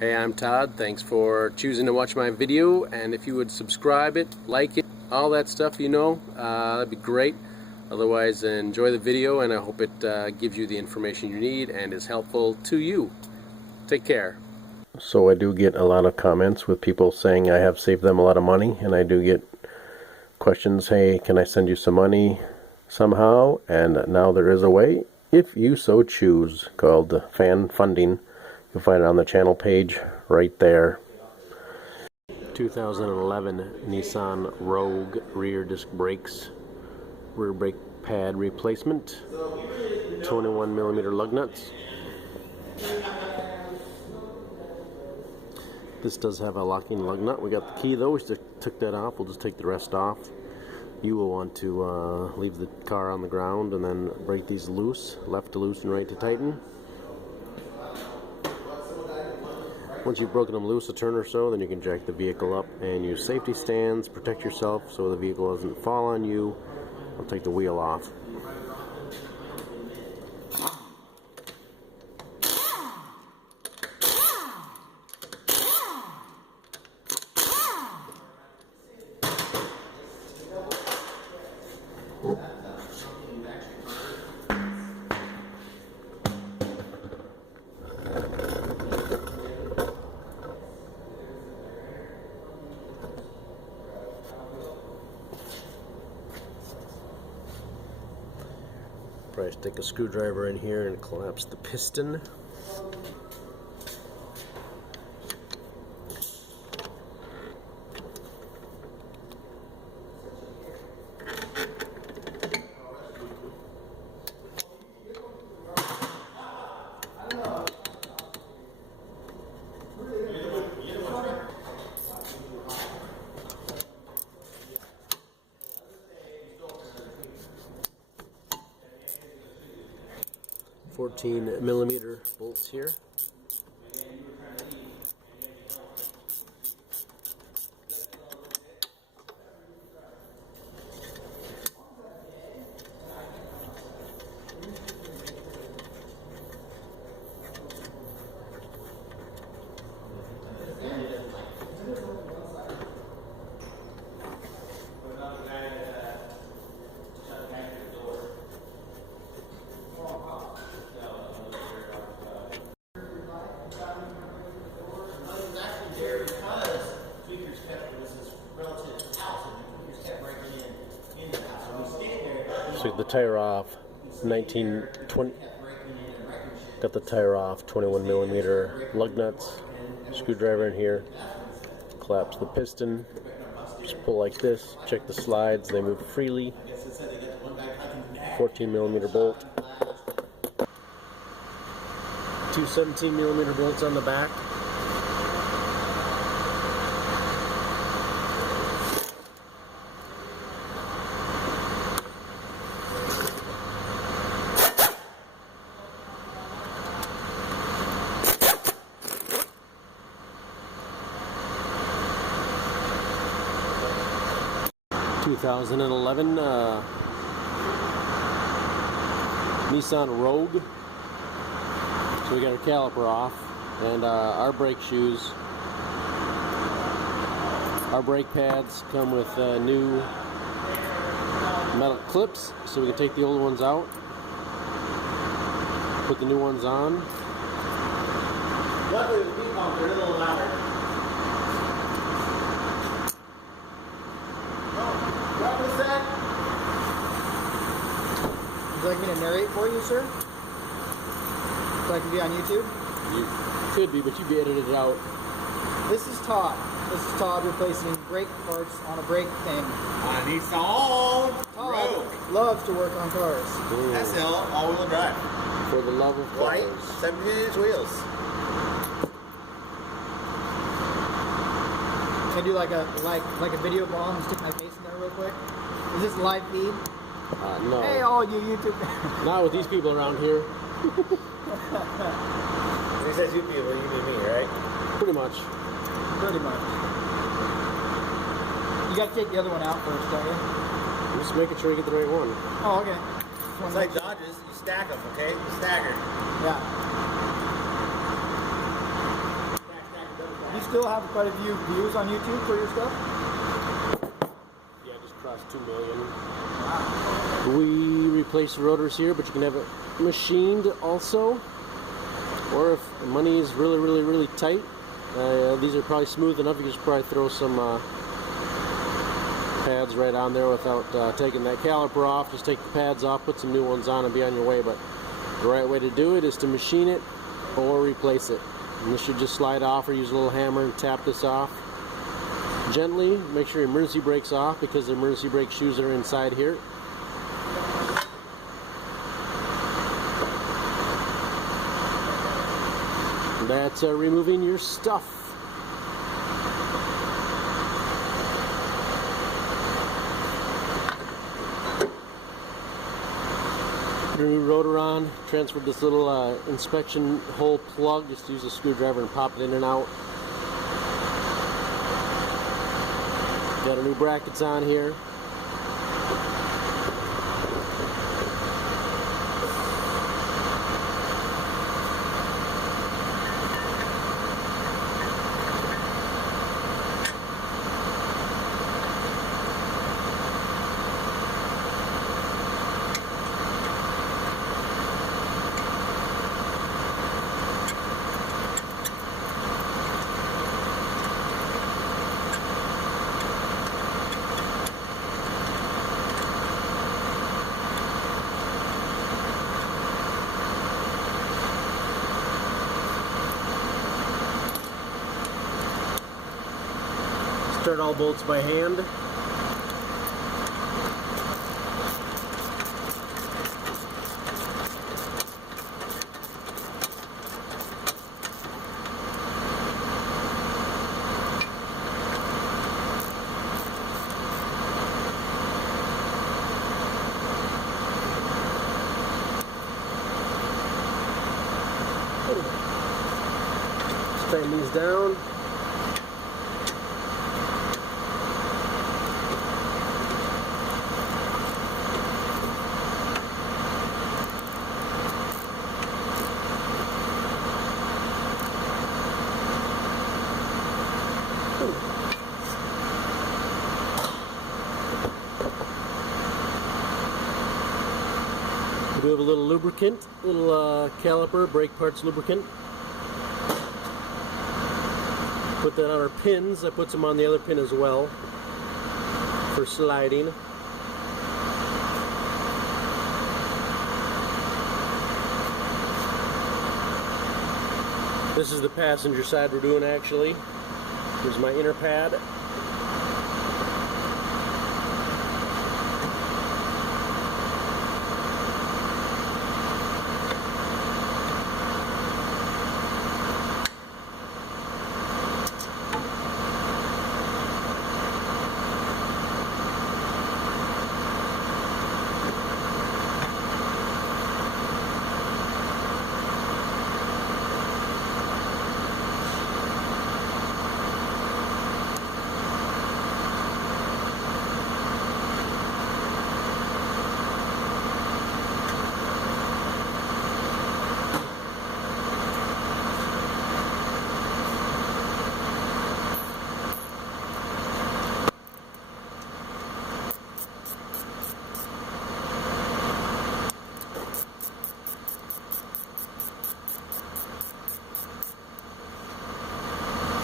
Hey, I'm Todd. Thanks for choosing to watch my video, and if you would subscribe it, like it, all that stuff, that'd be great. Otherwise, enjoy the video, and I hope it gives you the information you need and is helpful to you. Take care. So I do get a lot of comments with people saying I have saved them a lot of money, and I do get questions, hey, can I send you some money somehow? And now there is a way, if you so choose, called fan funding. You'll find it on the channel page right there. 2011 Nissan Rogue rear disc brakes, rear brake pad replacement, 21mm lug nuts. This does have a locking lug nut. We got the key though, we just took that off. We'll just take the rest off. You will want to leave the car on the ground and then break these loose, left to loosen, right to tighten. Once you've broken them loose a turn or so, then you can jack the vehicle up and use safety stands, protect yourself so the vehicle doesn't fall on you. I'll take the wheel off. Probably stick a screwdriver in here and collapse the piston. .14mm bolts here. Took the tire off, 1920. Got the tire off, 21mm lug nuts, screwdriver in here, collapse the piston, just pull like this, check the slides, they move freely, 14mm bolt, 2 17mm bolts on the back. Uh, 2011 Nissan Rogue. So we got our caliper off, and our brake shoes, our brake pads come with new metal clips, so we can take the old ones out, put the new ones on. Luckily the heat pumps are a little louder. What was that? Would you like me to narrate for you, sir? So I can be on YouTube? You could be, but you'd be edited out. This is Todd. This is Todd replacing brake parts on a brake thing. Nissan Rogue. Loves to work on cars. SL all-wheel drive. For the love of White, cars. 17-inch wheels. Can I do like a video bomb and stick my face in there real quick? Is this live feed? No. Hey, all you YouTube. Not with these people around here. When he says you people, you mean me, right? Pretty much. Pretty much. You got to take the other one out first, don't you? I'm just making sure you get the right one. Oh, okay. It's like Dodges, you stack them, okay? You stagger. Yeah. Stack still have quite a few views on YouTube for your stuff? Yeah, just crossed 2 million. Wow. We replace the rotors here, but you can have it machined also. Or if the money is really, really, really tight, these are probably smooth enough. You can just probably throw some pads right on there without taking that caliper off. Just take the pads off, put some new ones on, and be on your way. But the right way to do it is to machine it or replace it. And this should just slide off, or use a little hammer and tap this off gently. Make sure your emergency brake's off, because the emergency brake shoes are inside here. That's removing your stuff. Put a new rotor on, transferred this little inspection hole plug. Just use a screwdriver and pop it in and out. Got a new brackets on here. Start all bolts by hand. Tighten these down. We do have a little lubricant, little caliper, brake parts lubricant. Put that on our pins. I put some on the other pin as well for sliding. This is the passenger side we're doing actually. Here's my inner pad.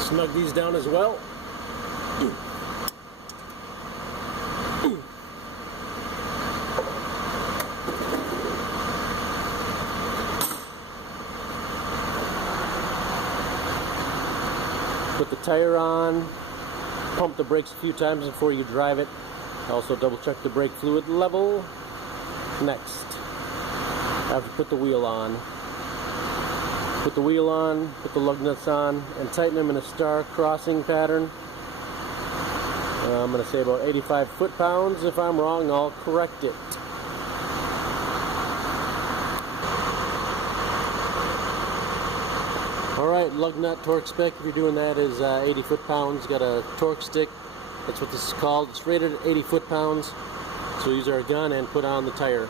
Snug these down as well. Put the tire on, pump the brakes a few times before you drive it. Also double check the brake fluid level. Next, after put the wheel on. Put the wheel on, put the lug nuts on, and tighten them in a star crossing pattern. I'm going to say about 85 foot-pounds. If I'm wrong, I'll correct it. Alright, lug nut torque spec, if you're doing that, is 80 foot-pounds. Got a torque stick. That's what this is called. It's rated at 80 foot-pounds. So use our gun and put on the tire.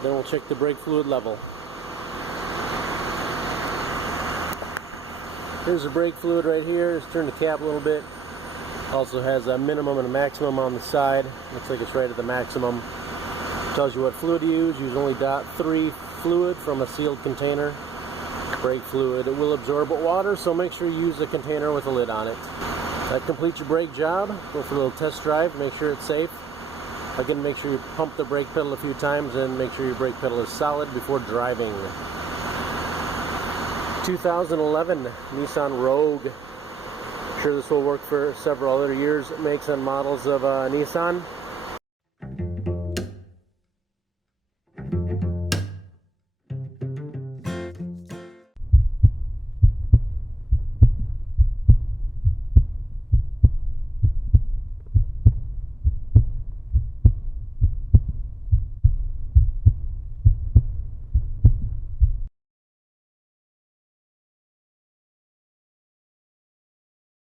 Alright, then we'll check the brake fluid level. Here's the brake fluid right here. Just turn the cap a little bit. Also has a minimum and a maximum on the side. Looks like it's right at the maximum. Tells you what fluid to use. Use only .3 fluid from a sealed container. Brake fluid, it will absorb water, so make sure you use a container with a lid on it. That completes your brake job. Go for a little test drive, make sure it's safe. Again, make sure you pump the brake pedal a few times and make sure your brake pedal is solid before driving. 2011 Nissan Rogue. I'm sure this will work for several other years, makes and models of Nissan.